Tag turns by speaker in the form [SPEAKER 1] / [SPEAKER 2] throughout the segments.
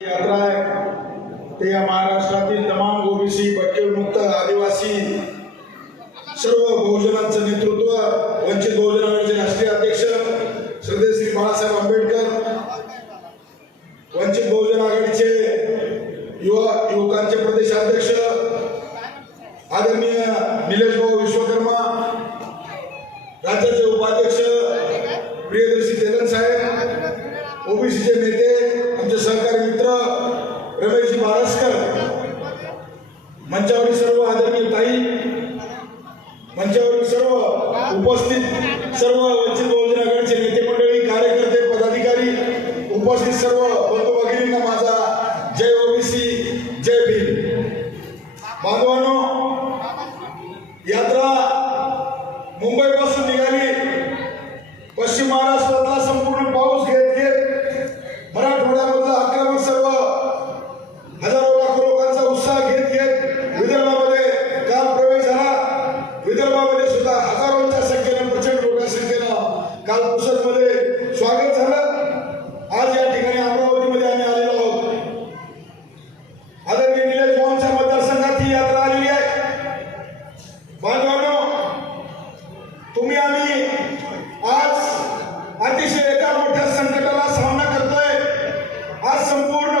[SPEAKER 1] यात्रा आहे ते या महाराष्ट्रातील तमाम ओबीसी भटकेमुक्त आदिवासी सर्व बहुजनांचं नेतृत्व वंचित बहुजन आघाडीचे राष्ट्रीय अध्यक्ष श्रद्धे श्री बाळासाहेब आंबेडकर वंचित बहुजन आघाडीचे युवा युवकांचे प्रदेशाध्यक्ष आदरणीय निलेश भाऊ विश्वकर्मा राज्याचे उपाध्यक्ष मंचावरील सर्व आदरणीय ताई मंचावरील सर्व उपस्थित सर्व वंचित बहुजन आघाडीचे नेते मंडळी कार्यकर्ते पदाधिकारी उपस्थित सर्व विदर्भामध्ये सुद्धा हजारोच्या संख्येनं प्रचंड मोठ्या संख्येनं काल पुसदमध्ये स्वागत झालं. आज या ठिकाणी अमरावतीमध्ये आम्ही आलेलो आहोत. आदरणीय निलेश मोहनच्या मतदारसंघात ही यात्रा आलेली आहे. बांधवांनो तुम्ही आम्ही आज अतिशय एका मोठ्या संकटाला सामना करतोय. आज संपूर्ण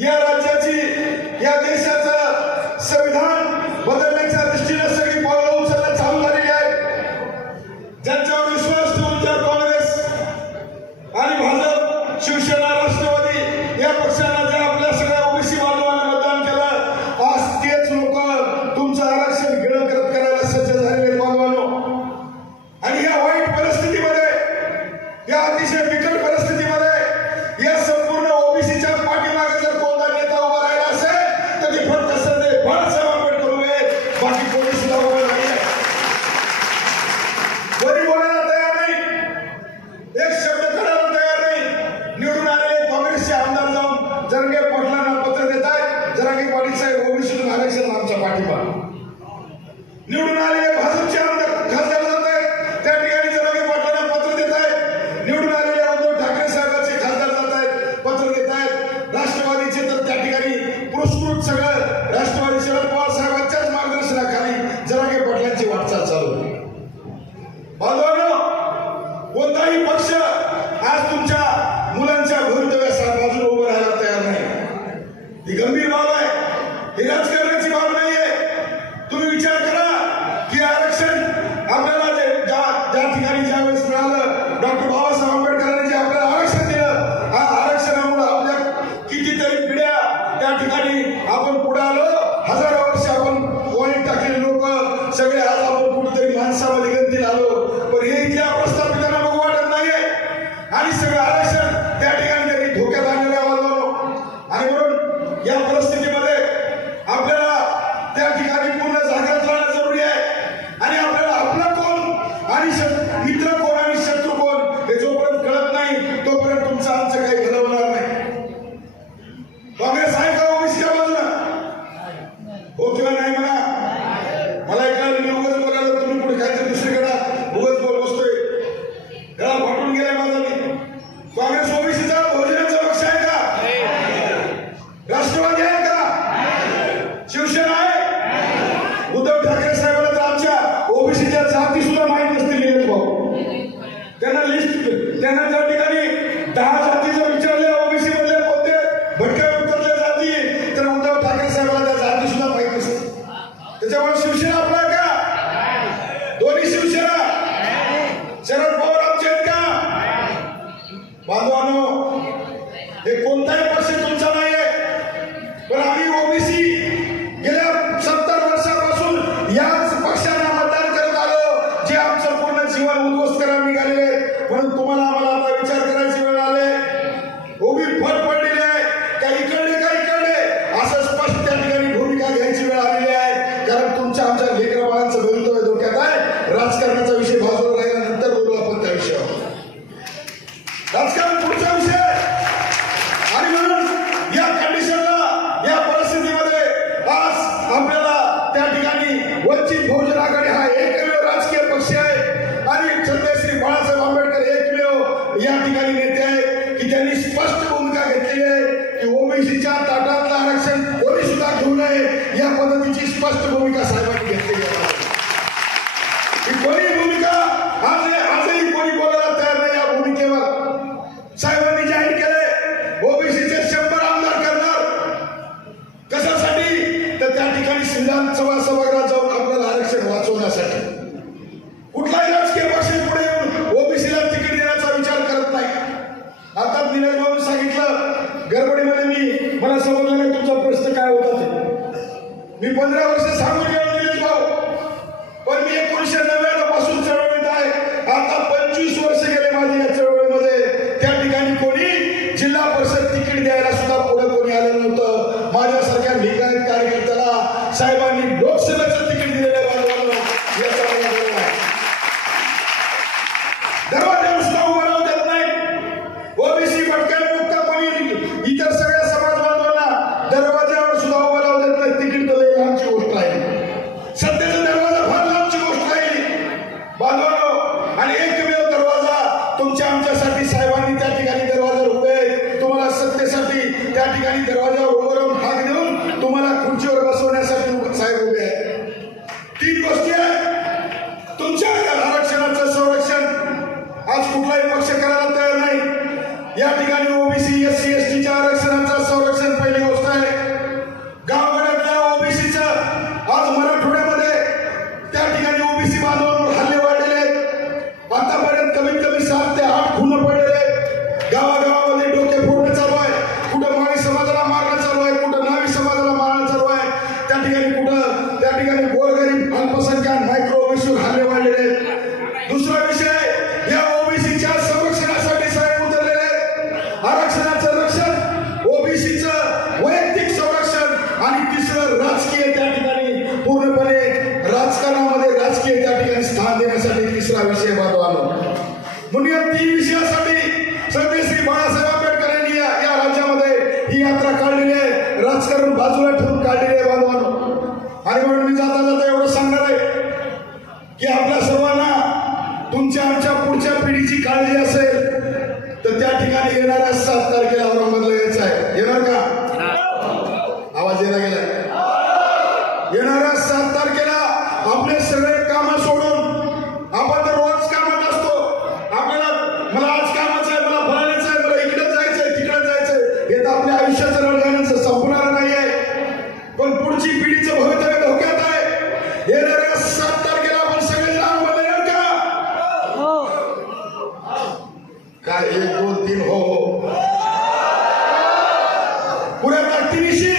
[SPEAKER 1] या राज्याची या देशाचं संविधान निवडून आलेले भाजपच्या खासदार जात त्या ठिकाणी जरागे पाटलांना पत्र देत आहेत ठाकरे साहेबांचे खासदार पत्र देत आहेत. राष्ट्रवादीचे तर त्या ठिकाणी पुरस्कृत सगळं राष्ट्रवादी शरद पवार साहेबांच्याच मार्गदर्शनाखाली जरागे पाटलांची वाटचाल चालू आहे. कोणताही पक्ष आज तुमच्या मुलांच्या भवितव्या कोणी भूमिका? आज आजही कोणी बोलायला तयार नाही या भूमिकेवर. साहेबांनी जाहीर केले ओबीसीचे शंभर आमदार करणार. कशासाठी? तर त्या ठिकाणी सिद्धांत सभा सभागृहात जाऊन आपल्याला आरक्षण वाचवण्यासाठी. कुठलाही राजकीय पक्ष पुढे येऊन ओबीसीला तिकीट देण्याचा विचार करत नाही. आता निलेश भाऊ सांगितलं गडबडीमध्ये मी मला समजलं नाही तुमचा प्रश्न काय होता ते. मी पंधरा वर्ष कोणी जिल्हा त्या ठिकाणी गोरगरीब अल्पसंख्याक मायक्रो ओबीसी हल्ले वाढलेले आहेत. दुसरा विषय या ओबीसीच्या संरक्षणासाठी साहेब उतरलेले आहेत. आरक्षणाचं रक्षण ओबीसीचं वैयक्तिक संरक्षण आणि तिसरं राजकीय त्या ठिकाणी पूर्णपणे राजकारणामध्ये राजकीय त्या ठिकाणी स्थान देण्यासाठी तिसरा विषय बांधवानो म्हणून या तीन विषयासाठी श्री बाळासाहेब आंबेडकर यांनी या या राज्यामध्ये ही यात्रा काढलेली आहे. राजकारण बाजूला ठेवून काढलेली आहे बांधवानो. आणि म्हणून मी जाता जाता एवढं सांगणार आहे की आपल्या सर्वांना तुमच्या आमच्या पुढच्या पिढीची काळजी असेल तर त्या ठिकाणी येणाऱ्या सात तारखेला औरंगाबादला यायचं आहे. येणार का? एक दो तीन हो पूरे धरती ऋषि